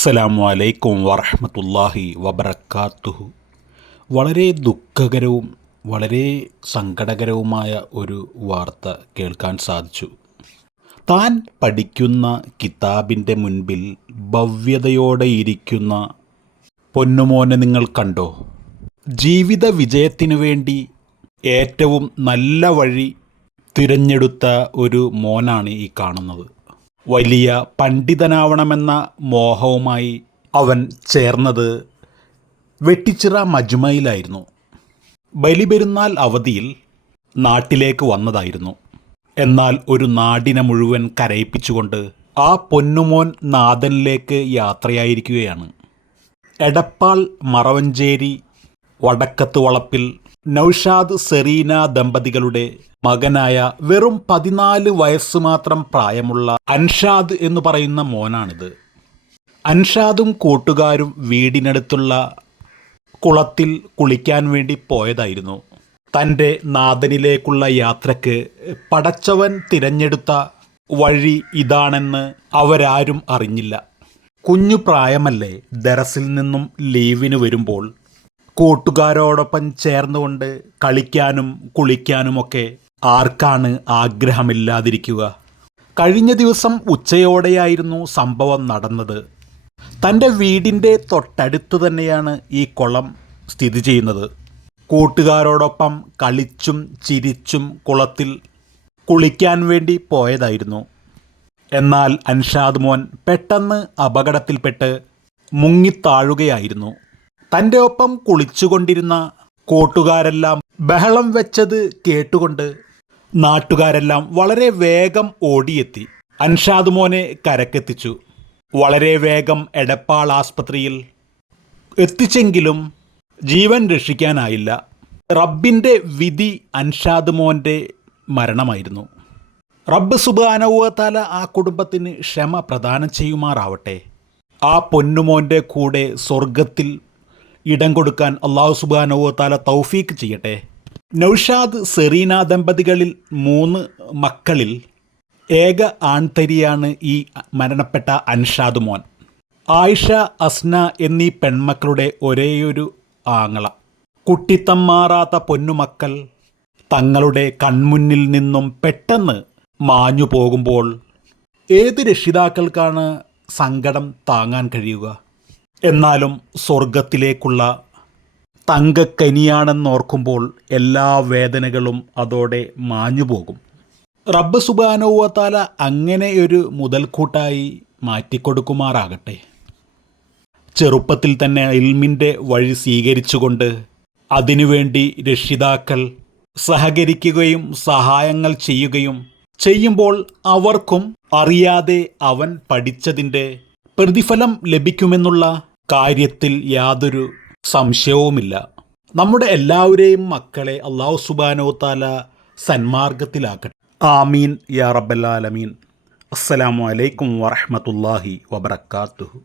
അസ്സലാമു അലൈക്കും വറഹമത്തല്ലാഹി വബർക്കാത്തുഹു വളരെ ദുഃഖകരവും വളരെ സങ്കടകരവുമായ ഒരു വാർത്ത കേൾക്കാൻ സാധിച്ചു. താൻ പഠിക്കുന്ന കിതാബിന്റെ മുൻപിൽ ഭവ്യതയോടെ ഇരിക്കുന്ന പൊന്നുമോനെ നിങ്ങൾ കണ്ടോ? ജീവിത വിജയത്തിനു വേണ്ടി ഏറ്റവും നല്ല വഴി തിരഞ്ഞെടുത്ത ഒരു മോനാണ് ഈ കാണുന്നത്. വലിയ പണ്ഡിതനാവണമെന്ന മോഹവുമായി അവൻ ചേർന്നത് വെട്ടിച്ചിറ മജ്മയിലായിരുന്നു. ബലിപെരുന്നാൾ അവധിയിൽ നാട്ടിലേക്ക് വന്നതായിരുന്നു. എന്നാൽ ഒരു നാടിനെ മുഴുവൻ കരയിപ്പിച്ചുകൊണ്ട് ആ പൊന്നുമോൻ നാഥനിലേക്ക് യാത്രയായിരിക്കുകയാണ്. എടപ്പാൾ മറവഞ്ചേരി വടക്കത്ത് വളപ്പിൽ നൌഷാദ് സെറീന ദമ്പതികളുടെ മകനായ വെറും പതിനാല് വയസ്സ് മാത്രം പ്രായമുള്ള അൻഷാദ് എന്ന് പറയുന്ന മോനാണിത്. അൻഷാദും കൂട്ടുകാരും വീടിനടുത്തുള്ള കുളത്തിൽ കുളിക്കാൻ വേണ്ടി പോയതായിരുന്നു. തന്റെ നാഥനിലേക്കുള്ള യാത്രയ്ക്ക് പടച്ചവൻ തിരഞ്ഞെടുത്ത വഴി ഇതാണെന്ന് അവരാരും അറിഞ്ഞില്ല. കുഞ്ഞു പ്രായമല്ലേ ദറസിൽ നിന്നും ലീവിന് വരുമ്പോൾ കൂട്ടുകാരോടൊപ്പം ചേർന്നുകൊണ്ട് കളിക്കാനും കുളിക്കാനുമൊക്കെ ആർക്കാണ് ആഗ്രഹമില്ലാതിരിക്കുക? കഴിഞ്ഞ ദിവസം ഉച്ചയോടെയായിരുന്നു സംഭവം നടന്നത്. തന്റെ വീടിന്റെ തൊട്ടടുത്ത് തന്നെയാണ് ഈ കുളം സ്ഥിതി ചെയ്യുന്നത്. കൂട്ടുകാരോടൊപ്പം കളിച്ചും ചിരിച്ചും കുളത്തിൽ കുളിക്കാൻ വേണ്ടി പോയതായിരുന്നു. എന്നാൽ അൻഷാദ് മോൻ പെട്ടെന്ന് അപകടത്തിൽപ്പെട്ട് മുങ്ങിത്താഴുകയായിരുന്നു. തന്റെ ഒപ്പം കുളിച്ചുകൊണ്ടിരുന്ന കോട്ടുകാരെല്ലാം ബഹളം വെച്ചത് കേട്ടുകൊണ്ട് നാട്ടുകാരെല്ലാം വളരെ വേഗം ഓടിയെത്തി. അൻഷാദ് മോനെ കരക്കെത്തിച്ചു. വളരെ വേഗം എടപ്പാൾ ആസ്പത്രിയിൽ എത്തിച്ചെങ്കിലും ജീവൻ രക്ഷിക്കാനായില്ല. റബ്ബിന്റെ വിധി അൻഷാദ് മോന്റെ മരണമായിരുന്നു. റബ്ബ് സുബാനവുവത്താല ആ കുടുംബത്തിന് ക്ഷമ പ്രദാനം ചെയ്യുമാറാവട്ടെ. ആ പൊന്നുമോന്റെ കൂടെ സ്വർഗത്തിൽ ഇടം കൊടുക്കാൻ അള്ളാഹു സുബാനോ താല തൗഫീക്ക് ചെയ്യട്ടെ. നൌഷാദ് സെറീന ദമ്പതികളിൽ മൂന്ന് മക്കളിൽ ഏക ആൺതരിയാണ് ഈ മരണപ്പെട്ട അൻഷാദ് മോൻ. ആയിഷ അസ്ന എന്നീ പെൺമക്കളുടെ ഒരേയൊരു ആങ്ങള. കുട്ടിത്തം മാറാത്ത പൊന്നുമക്കൾ തങ്ങളുടെ കൺമുന്നിൽ നിന്നും പെട്ടെന്ന് മാഞ്ഞു പോകുമ്പോൾ ഏത് രക്ഷിതാക്കൾക്കാണ് സങ്കടം താങ്ങാൻ കഴിയുക? എന്നാലും സ്വർഗത്തിലേക്കുള്ള തങ്കക്കനിയാണെന്നോർക്കുമ്പോൾ എല്ലാ വേദനകളും അതോടെ മാഞ്ഞു പോകും റബ്ബ് സുബാനോവത്താല അങ്ങനെ ഒരു മുതൽക്കൂട്ടായി മാറ്റിക്കൊടുക്കുമാറാകട്ടെ. ചെറുപ്പത്തിൽ തന്നെ ഇൽമിന്റെ വഴി സ്വീകരിച്ചുകൊണ്ട് അതിനുവേണ്ടി രക്ഷിതാക്കൾ സഹകരിക്കുകയും സഹായങ്ങൾ ചെയ്യുകയും ചെയ്യുമ്പോൾ അവർക്കും അറിയാതെ അവൻ പഠിച്ചതിന്റെ പ്രതിഫലം ലഭിക്കുമെന്നുള്ള കാര്യത്തിൽ യാതൊരു സംശയവുമില്ല. നമ്മുടെ എല്ലാവരെയും മക്കളെ അള്ളാഹു സുബാനോ താല സന്മാർഗത്തിലാക്കട്ടെ. ആമീൻ യാ റബ്ബല്ലാലമീൻ അസ്സലാമു അലൈക്കും വറഹമത്തല്ലാഹി വബർക്കാത്തുഹു